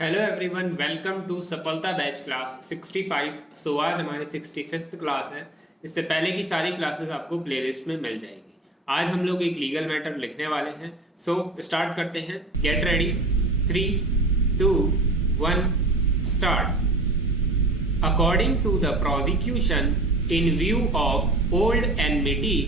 Hello everyone, welcome to सफलता batch class 65। सो आज हमारी 65th क्लास है। इससे पहले की सारी क्लासेस आपको प्लेलिस्ट में मिल जाएगी। आज हम लोग एक लीगल मैटर लिखने वाले हैं। सो स्टार्ट करते हैं। Get ready. 3, 2, 1 start. According to the prosecution, in view of old enmity,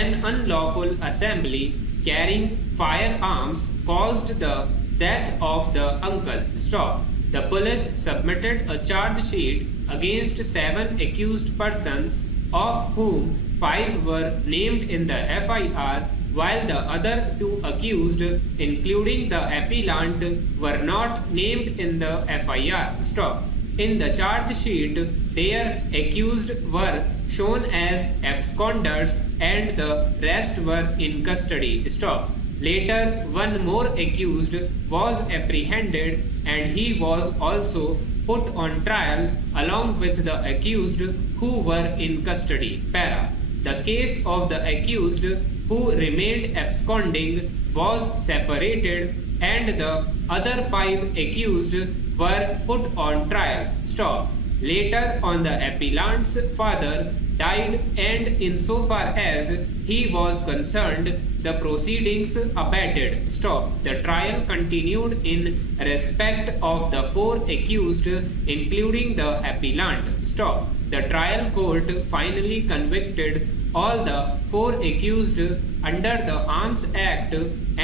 an unlawful assembly carrying firearms caused the death of the uncle. Stop. The police submitted a charge sheet against 7 accused persons, of whom 5 were named in the FIR, while the other 2 accused, including the appellant, were not named in the FIR. Stop. In the charge sheet, their accused were shown as absconders and the rest were in custody. Stop. Later, one more accused was apprehended and he was also put on trial along with the accused who were in custody. Para. The case of the accused who remained absconding was separated and the other 5 accused were put on trial. Stop. Later on, the appellant's father died, and insofar as he was concerned, the proceedings abated. Stop. The trial continued in respect of the 4 accused, including the appellant. Stop. The trial court finally convicted all the 4 accused under the Arms Act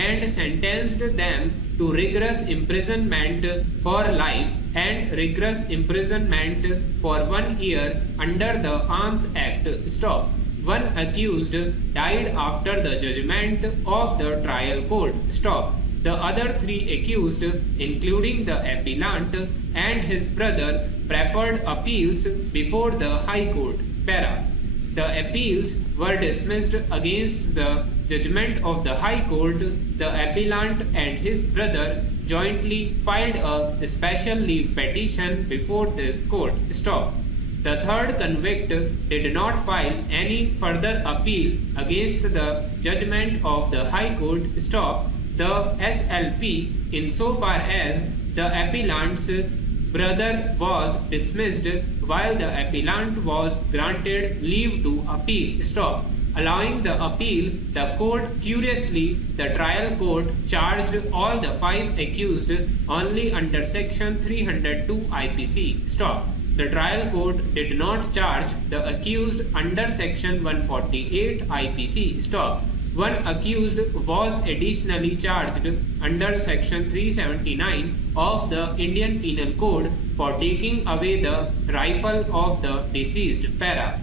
and sentenced them to rigorous imprisonment for life and rigorous imprisonment for 1 year under the Arms Act. Stop. One accused died after the judgment of the trial court. Stop. The other 3 accused, including the appellant and his brother, preferred appeals before the High Court. Para. The appeals were dismissed against the judgment of the High Court. The appellant and his brother jointly filed a special leave petition before this court. Stop. The third convict did not file any further appeal against the judgment of the High Court. Stop. The SLP, insofar as the appellant's brother was dismissed while the appellant was granted leave to appeal. Stop. Allowing the appeal, the court curiously, the trial court charged all the 5 accused only under section 302 IPC. Stop. The trial court did not charge the accused under section 148 IPC. Stop. One accused was additionally charged under section 379 of the Indian Penal Code for taking away the rifle of the deceased. Para.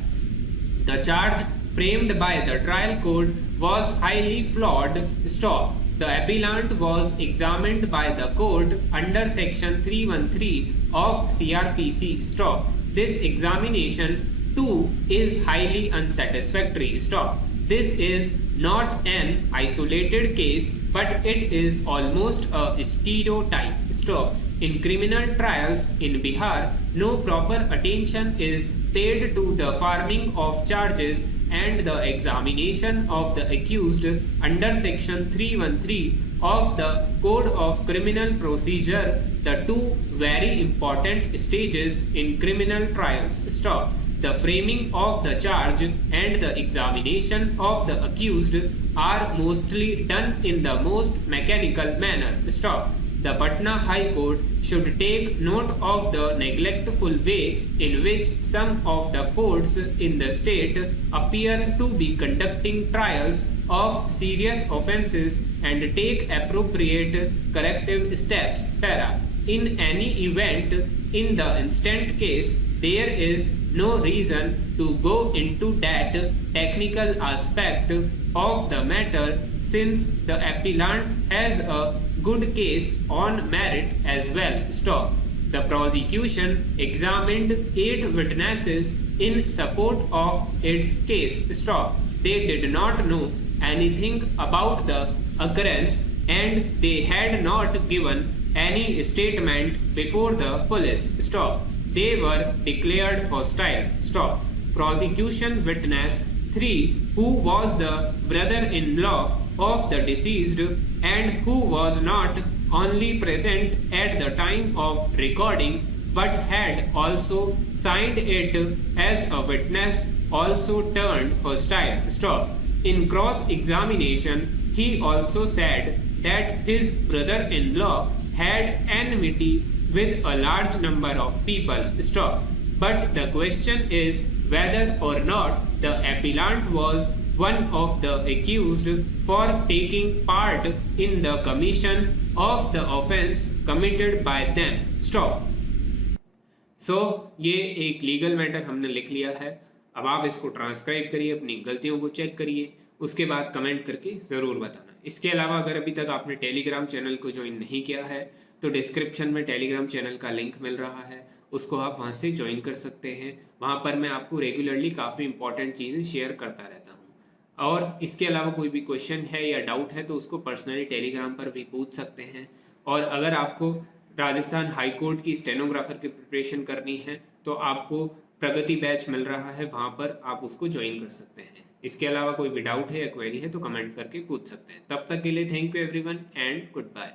The charge framed by the trial court was highly flawed. Stop. The appellant was examined by the court under section 313 of CRPC. Stop. This examination too is highly unsatisfactory. Stop. This is not an isolated case, but it is almost a stereotype. Stop. In criminal trials in Bihar, no proper attention is paid to the farming of charges and the examination of the accused under section 313 of the Code of Criminal Procedure, the 2 very important stages in criminal trials. Stop. The framing of the charge and the examination of the accused are mostly done in the most mechanical manner. Stop. The Patna High Court should take note of the neglectful way in which some of the courts in the state appear to be conducting trials of serious offences and take appropriate corrective steps. Para. In any event, in the instant case, there is no reason to go into that technical aspect of the matter, since the appellant has a good case on merit as well. Stop. The prosecution examined 8 witnesses in support of its case. Stop. They did not know anything about the occurrence and they had not given any statement before the police. Stop. They were declared hostile. Stop. Prosecution witness 3, who was the brother-in-law of the deceased and who was not only present at the time of recording but had also signed it as a witness also turned hostile. Stop. In cross examination, he also said that his brother in law had enmity with a large number of people. Stop. But the question is whether or not the appellant was one of the accused for taking part in the commission of the offense committed by them. Stop. ये एक legal matter हमने लिख लिया है। अब आप इसको transcribe करिए, अपनी गलतियों को चेक करिए, उसके बाद कमेंट करके ज़रूर बताना। इसके अलावा अगर अभी तक आपने टेलीग्राम चैनल को ज्वाइन नहीं किया है तो डिस्क्रिप्शन में टेलीग्राम चैनल का लिंक मिल रहा है, उसको आप वहाँ से ज्वाइन कर सकते हैं। वहाँ पर मैं आपको रेगुलरली काफ़ी इंपॉर्टेंट चीज़ें शेयर करता रहता हूँ। और इसके अलावा कोई भी क्वेश्चन है या डाउट है तो उसको पर्सनली टेलीग्राम पर भी पूछ सकते हैं। और अगर आपको राजस्थान हाई कोर्ट की स्टेनोग्राफर की प्रिपरेशन करनी है तो आपको प्रगति बैच मिल रहा है, वहाँ पर आप उसको ज्वाइन कर सकते हैं। इसके अलावा कोई भी डाउट है या क्वेरी है तो कमेंट करके पूछ सकते हैं। तब तक के लिए thank you everyone and good bye.